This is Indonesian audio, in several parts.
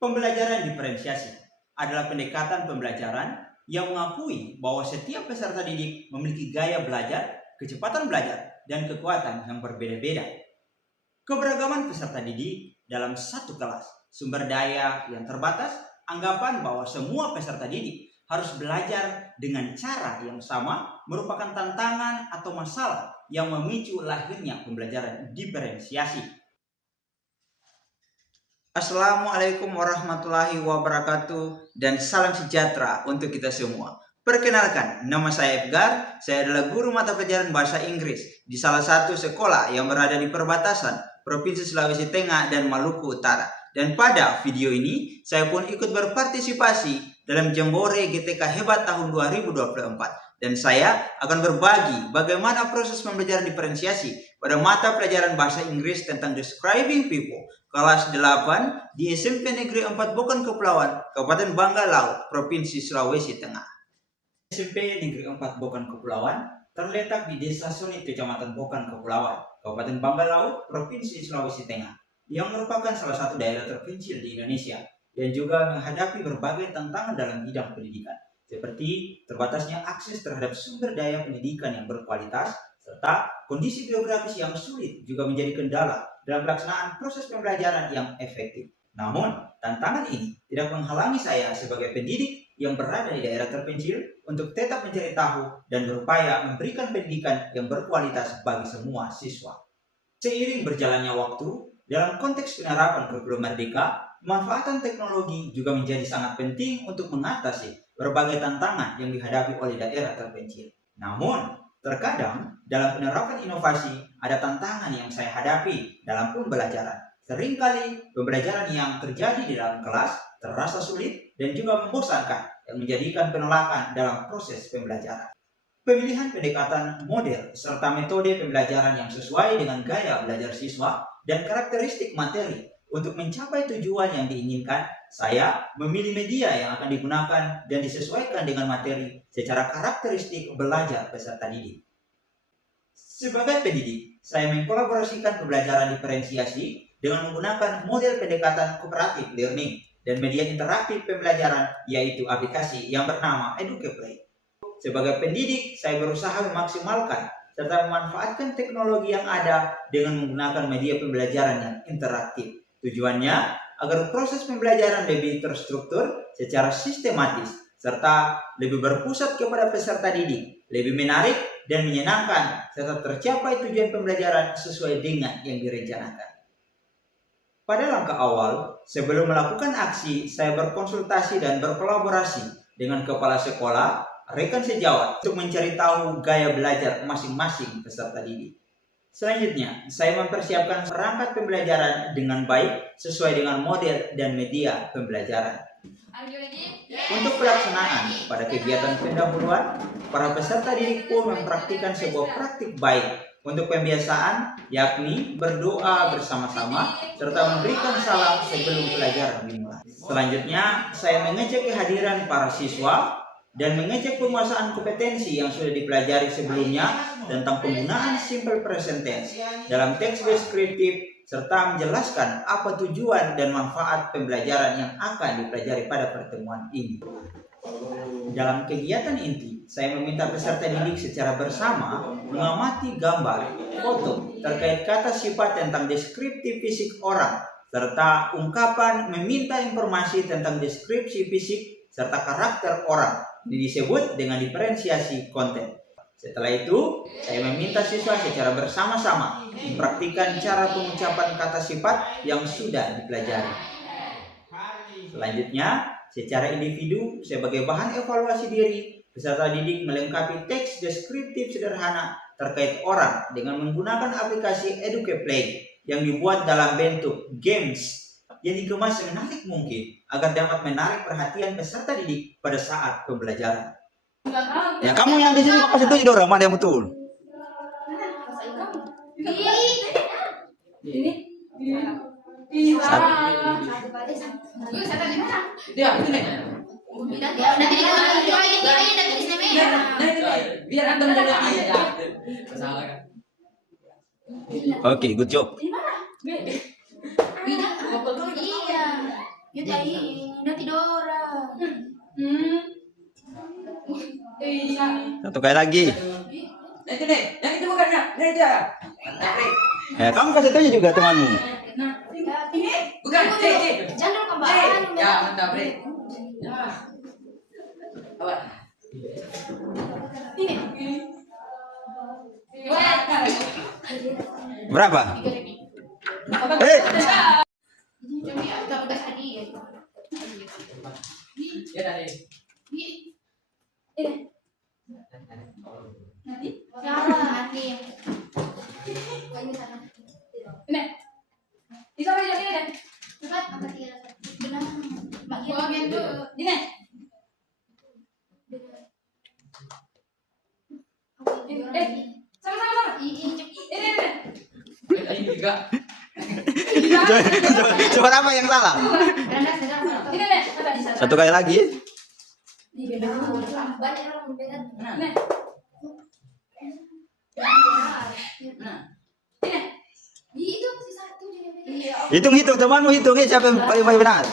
Pembelajaran diferensiasi adalah pendekatan pembelajaran yang mengakui bahwa setiap peserta didik memiliki gaya belajar, kecepatan belajar, dan kekuatan yang berbeda-beda. Keberagaman peserta didik dalam satu kelas, sumber daya yang terbatas, anggapan bahwa semua peserta didik harus belajar dengan cara yang sama merupakan tantangan atau masalah yang memicu lahirnya pembelajaran diferensiasi. Assalamualaikum warahmatullahi wabarakatuh dan salam sejahtera untuk kita semua. Perkenalkan, nama saya Edgar. Saya adalah guru mata pelajaran bahasa Inggris di salah satu sekolah yang berada di perbatasan Provinsi Sulawesi Tengah dan Maluku Utara. Dan pada video ini, saya pun ikut berpartisipasi dalam Jambore GTK Hebat tahun 2024. Dan saya akan berbagi bagaimana proses pembelajaran diferensiasi pada mata pelajaran bahasa Inggris tentang Describing People kelas 8 di SMP Negeri 4 Bokan Kepulauan, Kabupaten Bangka Laut, Provinsi Sulawesi Tengah. SMP Negeri 4 Bokan Kepulauan terletak di Desa Sonit, Kecamatan Bokan Kepulauan, Kabupaten Bangka Laut, Provinsi Sulawesi Tengah, yang merupakan salah satu daerah terpencil di Indonesia dan juga menghadapi berbagai tantangan dalam bidang pendidikan, seperti terbatasnya akses terhadap sumber daya pendidikan yang berkualitas, serta kondisi geografis yang sulit juga menjadi kendala dalam pelaksanaan proses pembelajaran yang efektif. Namun, tantangan ini tidak menghalangi saya sebagai pendidik yang berada di daerah terpencil untuk tetap mencari tahu dan berupaya memberikan pendidikan yang berkualitas bagi semua siswa. Seiring berjalannya waktu, dalam konteks penerapan kurikulum merdeka, pemanfaatan teknologi juga menjadi sangat penting untuk mengatasi berbagai tantangan yang dihadapi oleh daerah terpencil. Namun, terkadang dalam penerapan inovasi ada tantangan yang saya hadapi dalam pembelajaran. Seringkali pembelajaran yang terjadi di dalam kelas terasa sulit dan juga membosankan yang menjadikan penolakan dalam proses pembelajaran. Pemilihan pendekatan model serta metode pembelajaran yang sesuai dengan gaya belajar siswa dan karakteristik materi untuk mencapai tujuan yang diinginkan, saya memilih media yang akan digunakan dan disesuaikan dengan materi secara karakteristik belajar peserta didik. Sebagai pendidik, saya mengkolaborasikan pembelajaran diferensiasi dengan menggunakan model pendekatan cooperative learning dan media interaktif pembelajaran, yaitu aplikasi yang bernama EducaPlay. Sebagai pendidik, saya berusaha memaksimalkan serta memanfaatkan teknologi yang ada dengan menggunakan media pembelajaran yang interaktif. Tujuannya agar proses pembelajaran lebih terstruktur secara sistematis serta lebih berpusat kepada peserta didik, lebih menarik dan menyenangkan serta tercapai tujuan pembelajaran sesuai dengan yang direncanakan. Pada langkah awal, sebelum melakukan aksi, saya berkonsultasi dan berkolaborasi dengan kepala sekolah, rekan sejawat untuk mencari tahu gaya belajar masing-masing peserta didik. Selanjutnya, saya mempersiapkan perangkat pembelajaran dengan baik sesuai dengan model dan media pembelajaran. Untuk pelaksanaan pada kegiatan pendahuluan, para peserta didik pun mempraktikkan sebuah praktik baik untuk pembiasaan, yakni berdoa bersama-sama serta memberikan salam sebelum pelajaran dimulai. Selanjutnya, saya mengecek kehadiran para siswa dan mengecek penguasaan kompetensi yang sudah dipelajari sebelumnya tentang penggunaan simple present tense dalam teks deskriptif serta menjelaskan apa tujuan dan manfaat pembelajaran yang akan dipelajari pada pertemuan ini. Dalam kegiatan inti, saya meminta peserta didik secara bersama mengamati gambar, foto terkait kata sifat tentang deskripsi fisik orang serta ungkapan meminta informasi tentang deskripsi fisik serta karakter orang. Ini disebut dengan diferensiasi konten. Setelah itu, saya meminta siswa secara bersama-sama mempraktikkan cara pengucapan kata sifat yang sudah dipelajari. Selanjutnya, secara individu sebagai bahan evaluasi diri, peserta didik melengkapi teks deskriptif sederhana terkait orang dengan menggunakan aplikasi EducaPlay yang dibuat dalam bentuk games yang dikemas semenarik mungkin agar dapat menarik perhatian peserta didik pada saat pembelajaran. Ya, kamu yang di sini kasih tunjuk orang mana yang betul. Oke, good job. Satu kali lagi. Itu deh, yang itu bukan ya, ini aja. Ya, kamu kasih tahu juga temanmu. Ini bukan, Jangan kembali. Ya, mantap, Bre. Ya. Apa? Ini. Berapa? Ya tadi. Ini juga. Coba apa yang salah? Satu kali lagi. Hitung temanmu hitung siapa yang paling benar.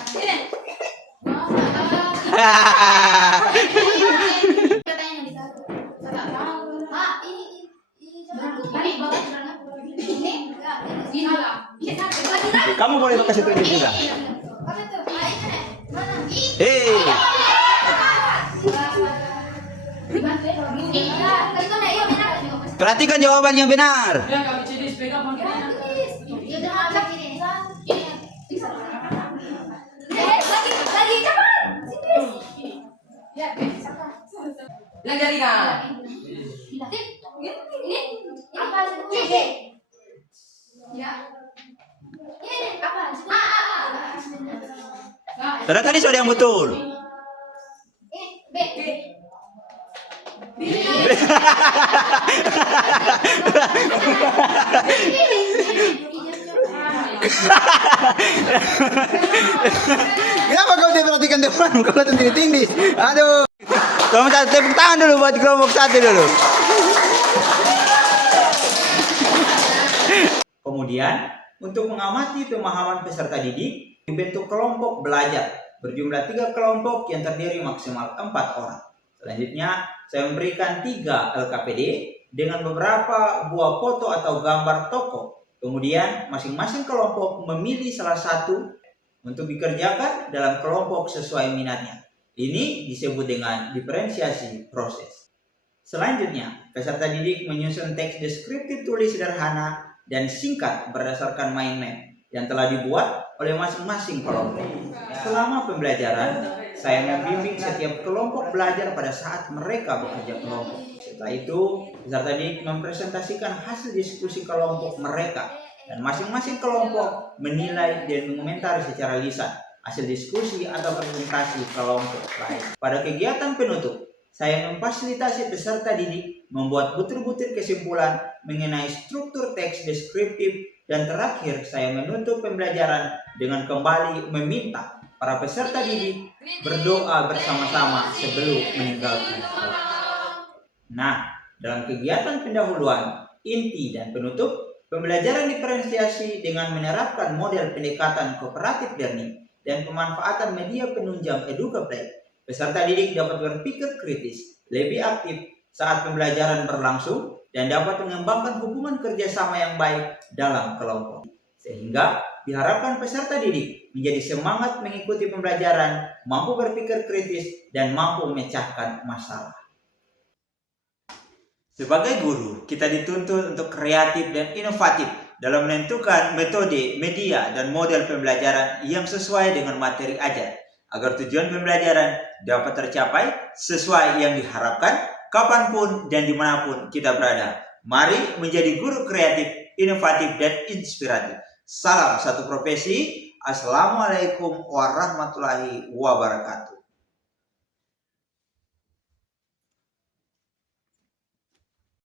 Kamu boleh kasih tunjuk juga. Perhatikan jawaban yang benar. Ya, kalau jadi sepeda makin. Bilang jari kan? Ini apa? Ya. Ini apa? Karena tadi sudah yang betul. B. Kenapa kau tidak perhatikan teman? Kau tindih-tindih. Aduh. Tolong tepuk tangan dulu buat kelompok satu dulu. Kemudian, untuk mengamati pemahaman peserta didik, dibentuk kelompok belajar berjumlah 3 kelompok yang terdiri maksimal 4 orang. Selanjutnya, saya memberikan 3 LKPD dengan beberapa buah foto atau gambar tokoh. Kemudian, masing-masing kelompok memilih salah satu untuk dikerjakan dalam kelompok sesuai minatnya. Ini disebut dengan diferensiasi proses. Selanjutnya, peserta didik menyusun teks deskriptif tulis sederhana dan singkat berdasarkan mind map yang telah dibuat oleh masing-masing kelompok. Selama pembelajaran, saya membimbing setiap kelompok belajar pada saat mereka bekerja kelompok. Setelah itu, peserta didik mempresentasikan hasil diskusi kelompok mereka dan masing-masing kelompok menilai dan mengomentari secara lisan hasil diskusi atau presentasi kelompok lain. Pada kegiatan penutup, saya memfasilitasi peserta didik membuat butir-butir kesimpulan mengenai struktur teks deskriptif, dan terakhir saya menutup pembelajaran dengan kembali meminta para peserta didik berdoa bersama-sama sebelum meninggalkan sekolah. Nah, dalam kegiatan pendahuluan, inti dan penutup, pembelajaran diferensiasi dengan menerapkan model pendekatan kooperatif learning dan pemanfaatan media penunjang EducaPlay. Peserta didik dapat berpikir kritis, lebih aktif saat pembelajaran berlangsung, dan dapat mengembangkan hubungan kerjasama yang baik dalam kelompok. Sehingga diharapkan peserta didik menjadi semangat mengikuti pembelajaran, mampu berpikir kritis, dan mampu memecahkan masalah. Sebagai guru, kita dituntut untuk kreatif dan inovatif dalam menentukan metode, media, dan model pembelajaran yang sesuai dengan materi ajar, agar tujuan pembelajaran dapat tercapai sesuai yang diharapkan, kapanpun dan dimanapun kita berada. Mari menjadi guru kreatif, inovatif, dan inspiratif. Salam satu profesi. Assalamualaikum warahmatullahi wabarakatuh.